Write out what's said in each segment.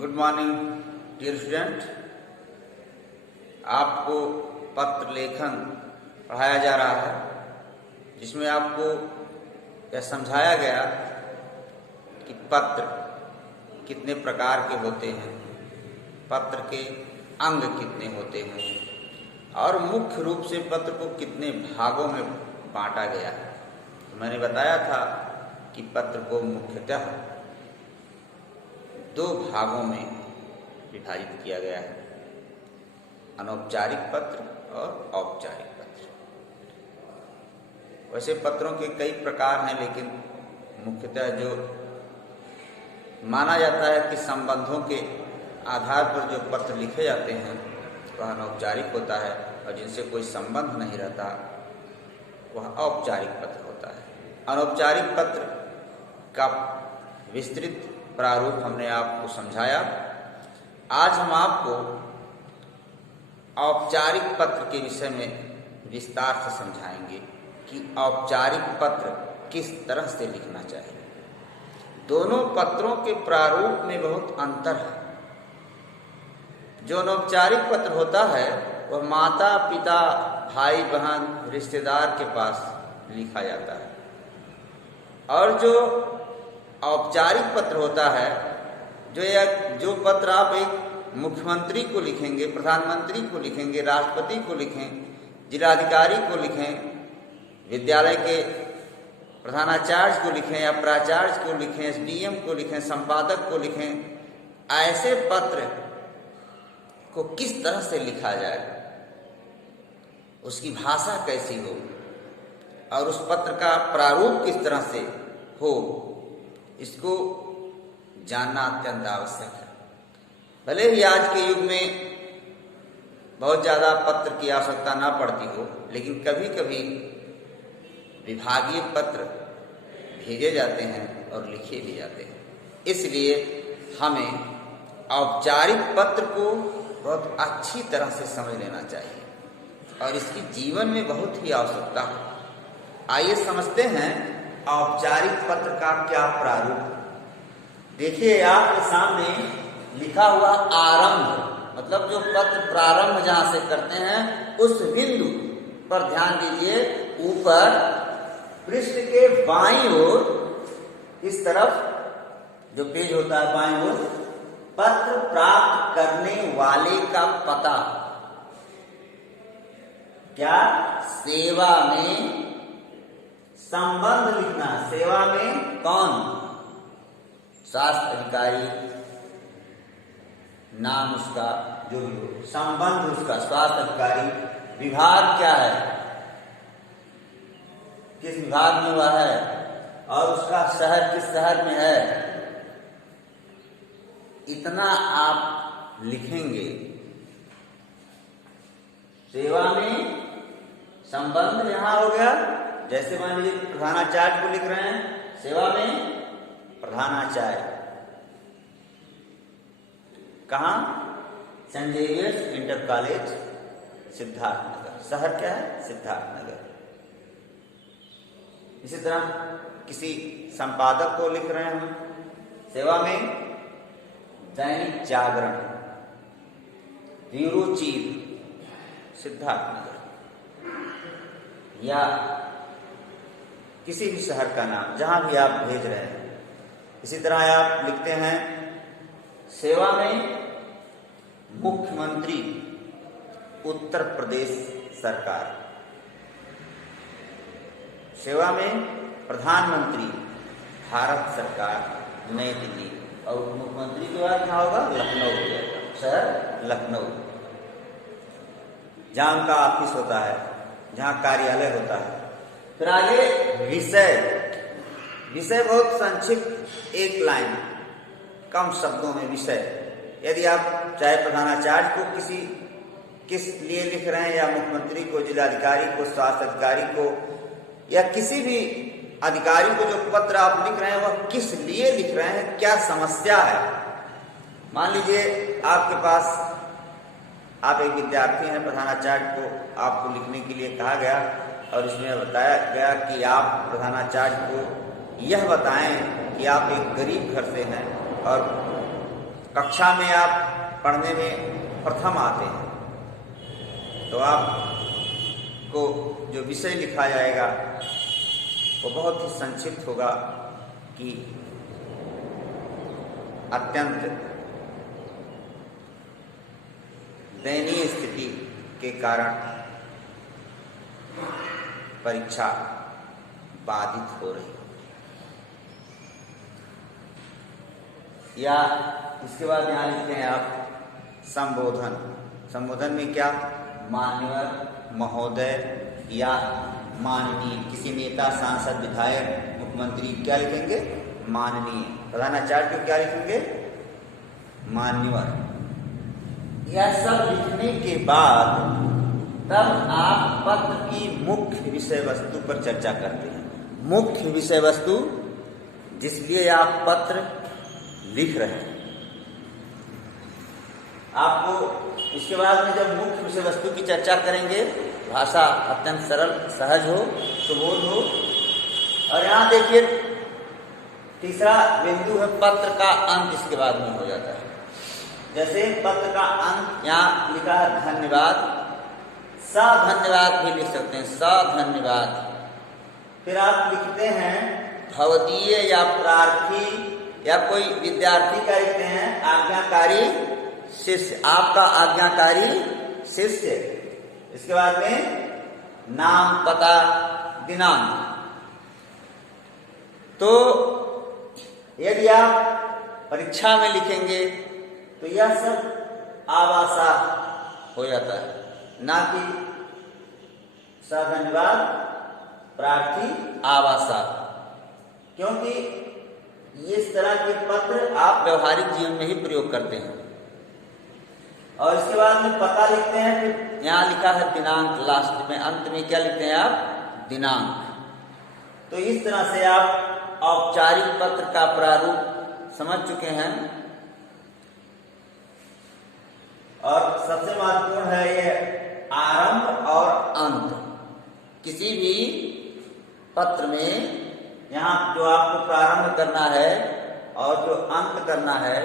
Good morning dear student. आपको पत्र लेखन पढ़ाया जा रहा है, जिसमें आपको यह समझाया गया कि पत्र कितने प्रकार के होते हैं, पत्र के अंग कितने होते हैं और मुख्य रूप से पत्र को कितने भागों में बांटा गया है। तो मैंने बताया था कि पत्र को मुख्यतः दो भागों में विभाजित किया गया है, अनौपचारिक पत्र और औपचारिक पत्र। वैसे पत्रों के कई प्रकार हैं, लेकिन मुख्यतः जो माना जाता है कि संबंधों के आधार पर जो पत्र लिखे जाते हैं वह अनौपचारिक होता है, और जिनसे कोई संबंध नहीं रहता वह औपचारिक पत्र होता है। अनौपचारिक पत्र का विस्तृत प्रारूप हमने आपको समझाया। आज हम आपको औपचारिक पत्र के विषय में विस्तार से समझाएंगे कि औपचारिक पत्र किस तरह से लिखना चाहिए। दोनों पत्रों के प्रारूप में बहुत अंतर है। जो अनौपचारिक पत्र होता है वह माता पिता भाई बहन रिश्तेदार के पास लिखा जाता है, और जो औपचारिक पत्र होता है, जो पत्र आप एक मुख्यमंत्री को लिखेंगे, प्रधानमंत्री को लिखेंगे, राष्ट्रपति को लिखें, जिलाधिकारी को लिखें, विद्यालय के प्रधानाचार्य को लिखें या प्राचार्य को लिखें, एसडीएम को लिखें, संपादक को लिखें, ऐसे पत्र को किस तरह से लिखा जाए, उसकी भाषा कैसी हो और उस पत्र का प्रारूप किस तरह से हो, इसको जानना अत्यंत आवश्यक है। भले ही आज के युग में बहुत ज़्यादा पत्र की आवश्यकता ना पड़ती हो, लेकिन कभी कभी विभागीय पत्र भेजे जाते हैं और लिखे भी जाते हैं। इसलिए हमें औपचारिक पत्र को बहुत अच्छी तरह से समझ लेना चाहिए और इसकी जीवन में बहुत ही आवश्यकता है। आइए समझते हैं औपचारिक पत्र का क्या प्रारूप। देखिए, आपके सामने लिखा हुआ आरंभ, मतलब जो पत्र प्रारंभ जहां से करते हैं उस बिंदु पर ध्यान दीजिए। ऊपर पृष्ठ के बाईं ओर इस तरफ जो पेज होता है बाईं ओर, पत्र प्राप्त करने वाले का पता, क्या सेवा में संबंध लिखना। सेवा में कौन? स्वास्थ्य अधिकारी, नाम उसका जो भी हो, संबंध उसका स्वास्थ्य अधिकारी, विभाग क्या है, किस विभाग में वह है, और उसका शहर किस शहर में है, इतना आप लिखेंगे। सेवा में संबंध यहां हो गया, जैसे मान लीजिए प्रधानाचार्य को लिख रहे हैं, सेवा में प्रधानाचार्य, कहाँ? Saint Xavier's inter college Siddharthnagar, शहर क्या है? सिद्धार्थनगर। इसी तरह किसी संपादक को लिख रहे हैं हम, सेवा में दैनिक जागरण, ब्यूरो चीफ सिद्धार्थनगर, या किसी भी शहर का नाम जहां भी आप भेज रहे हैं। इसी तरह आप लिखते हैं सेवा में मुख्यमंत्री उत्तर प्रदेश सरकार, सेवा में प्रधानमंत्री भारत सरकार नई दिल्ली, और मुख्यमंत्री के बाद क्या होगा? लखनऊ हो जाएगा, शहर लखनऊ, जहां उनका ऑफिस होता है, जहां कार्यालय होता है। फिर आगे विषय, विषय बहुत संक्षिप्त, एक लाइन, कम शब्दों में विषय। यदि आप चाहे प्रधानाचार्य को किस लिए लिख रहे हैं, या मुख्यमंत्री को, जिलाधिकारी को, स्वास्थ्य अधिकारी को, या किसी भी अधिकारी को जो पत्र आप लिख रहे हैं वह किस लिए लिख रहे हैं, क्या समस्या है। मान लीजिए आपके पास, आप एक विद्यार्थी हैं, प्रधानाचार्य को आपको लिखने के लिए कहा गया और इसमें बताया गया कि आप प्रधानाचार्य को यह बताएं कि आप एक गरीब घर से हैं और कक्षा में आप पढ़ने में प्रथम आते हैं तो आपको जो विषय लिखा जाएगा वो बहुत ही संक्षिप्त होगा कि अत्यंत दयनीय स्थिति के कारण परीक्षा बाधित हो रही, या इसके बाद यहाँ लिखते हैं आप संबोधन। संबोधन में क्या, मान्यवर, महोदय या माननीय, किसी नेता, सांसद, विधायक, मुख्यमंत्री क्या लिखेंगे, माननीय। प्रधानाचार्य को क्या लिखेंगे, मान्यवर। यह सब लिखने के बाद तब आप पत्र की मुख्य विषय वस्तु पर चर्चा करते हैं। मुख्य विषय वस्तु जिसलिए आप पत्र लिख रहे हैं, आपको इसके बाद में जब मुख्य विषय वस्तु की चर्चा करेंगे, भाषा अत्यंत सरल, सहज हो, सुबोध हो। और यहाँ देखिए तीसरा बिंदु है पत्र का अंत, इसके बाद में हो जाता है। जैसे पत्र का अंत यहाँ लिखा है धन्यवाद, धन्यवाद भी लिख सकते हैं, धन्यवाद। फिर आप लिखते हैं भवदीय या प्रार्थी या कोई विद्यार्थी का लिखते हैं आज्ञाकारी शिष्य, आपका आज्ञाकारी शिष्य। इसके बाद में नाम, पता, दिनांक। तो यदि आप परीक्षा में लिखेंगे तो यह सब आवासा हो जाता है, ना कि धन्यवाद, प्रार्थी, आवासा। क्योंकि इस तरह के पत्र आप व्यवहारिक जीवन में ही प्रयोग करते हैं। और इसके बाद में पता लिखते हैं, फिर यहाँ लिखा है दिनांक, लास्ट में, अंत में क्या लिखते हैं आप, दिनांक। तो इस तरह से आप औपचारिक पत्र का प्रारूप समझ चुके हैं। और सबसे महत्वपूर्ण है ये आरंभ और अंत। किसी भी पत्र में यहाँ जो आपको प्रारंभ करना है और जो अंत करना है,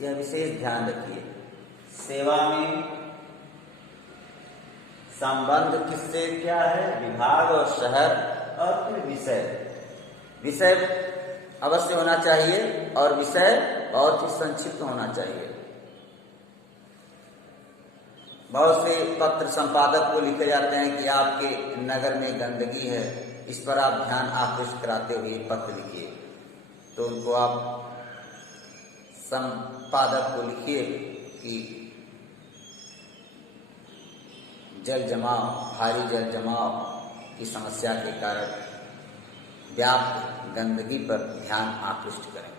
यह विशेष ध्यान रखिए। सेवा में संबंध किससे क्या है, विभाग और शहर, और फिर विषय। विषय अवश्य होना चाहिए और विषय बहुत ही संक्षिप्त होना चाहिए। बहुत से पत्र संपादक को लिखे जाते हैं कि आपके नगर में गंदगी है, इस पर आप ध्यान आकृष्ट कराते हुए पत्र लिखिए। तो उनको आप संपादक को लिखिए कि जल जमाव, भारी जल जमाव की समस्या के कारण व्याप्त गंदगी पर ध्यान आकृष्ट करें,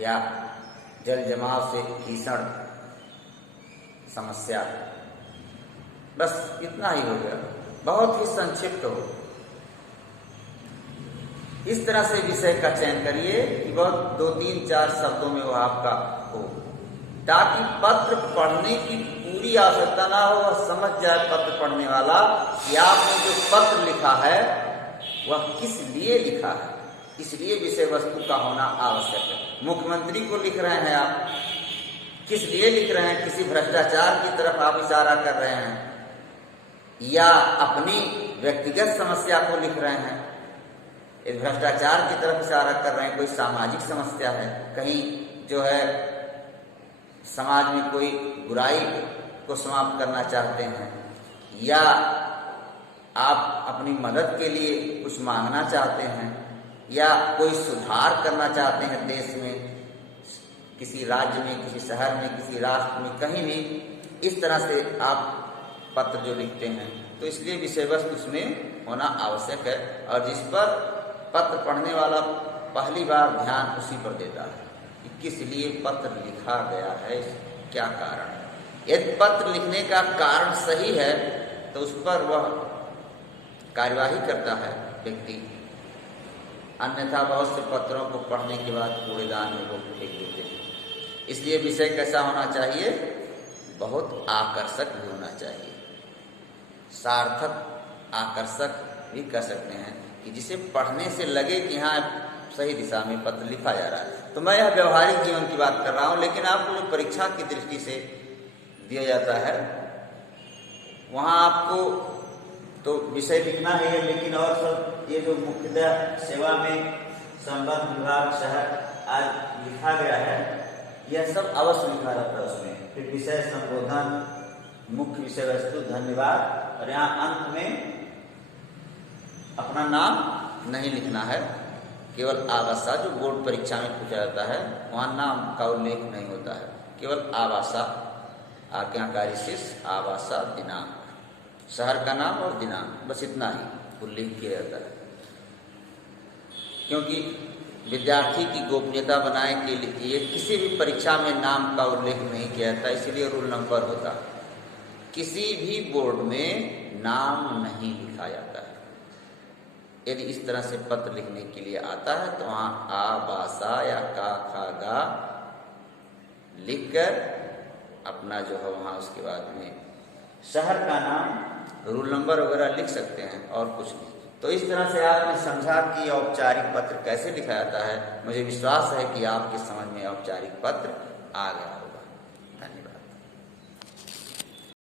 या जल जमाव से भीषण समस्या। बस इतना ही हो गया, बहुत ही संक्षिप्त हो। इस तरह से विषय का चयन करिए कि बहुत 2, 3, 4 शब्दों में वो आपका हो, ताकि पत्र पढ़ने की पूरी आवश्यकता ना हो। वह समझ जाए पत्र पढ़ने वाला कि आपने जो पत्र लिखा है वह किस लिए लिखा है। इसलिए विषय वस्तु का होना आवश्यक है। मुख्यमंत्री को लिख रहे हैं आप, किस लिए लिख रहे हैं, किसी भ्रष्टाचार की तरफ आप इशारा कर रहे हैं, या अपनी व्यक्तिगत समस्या को लिख रहे हैं, इस भ्रष्टाचार की तरफ इशारा कर रहे हैं, कोई सामाजिक समस्या है, कहीं जो है समाज में कोई बुराई को समाप्त करना चाहते हैं, या आप अपनी मदद के लिए कुछ मांगना चाहते हैं, या कोई सुधार करना चाहते हैं देश में, किसी राज्य में, किसी शहर में, किसी राष्ट्र में, कहीं भी। इस तरह से आप पत्र जो लिखते हैं, तो इसलिए विषय वस्तु उसमें होना आवश्यक है। और जिस पर पत्र पढ़ने वाला पहली बार ध्यान उसी पर देता है कि किस लिए पत्र लिखा गया है, क्या कारण है। यदि पत्र लिखने का कारण सही है तो उस पर वह कार्यवाही करता है व्यक्ति, अन्यथा बहुत से पत्रों को पढ़ने के बाद कूड़ेदान में लोग फेंक देते हैं। इसलिए विषय कैसा होना चाहिए, बहुत आकर्षक भी होना चाहिए, सार्थक, आकर्षक भी कह सकते हैं, कि जिसे पढ़ने से लगे कि हाँ सही दिशा में पत्र लिखा जा रहा है। तो मैं यह व्यवहारिक जीवन की बात कर रहा हूँ, लेकिन आपको जो परीक्षा की दृष्टि से दिया जाता है वहाँ आपको तो विषय लिखना ही है, लेकिन और सब ये जो मुख्यतः सेवा में संबंध विभाग शहर आज लिखा गया है, यह सब अवश्य लिखा रहता है उसमें। फिर विषय संबोधन, मुख्य विषय वस्तु, धन्यवाद, और यहाँ अंत में अपना नाम नहीं लिखना है, केवल आवासा। जो बोर्ड परीक्षा में पूछा जाता है वहाँ नाम का उल्लेख नहीं होता है, केवल आवासा, आज्ञाकारी शिष्य, आवासा, दिनांक, शहर का नाम और दिनांक, बस इतना ही उल्लेख किया जाता है। क्योंकि विद्यार्थी की गोपनीयता बनाए के लिए किसी भी परीक्षा में नाम का उल्लेख नहीं किया जाता, इसलिए रोल नंबर होता है। किसी भी बोर्ड में नाम नहीं लिखा जाता है। यदि इस तरह से पत्र लिखने के लिए आता है तो वहाँ आ बासा या का खा गा लिखकर अपना जो है वहाँ उसके बाद में शहर का नाम, रोल नंबर वगैरह लिख सकते हैं और कुछ नहीं। तो इस तरह से आपने समझा कि औपचारिक पत्र कैसे लिखा जाता है। मुझे विश्वास है कि आपके समझ में औपचारिक पत्र आ गया होगा। धन्यवाद।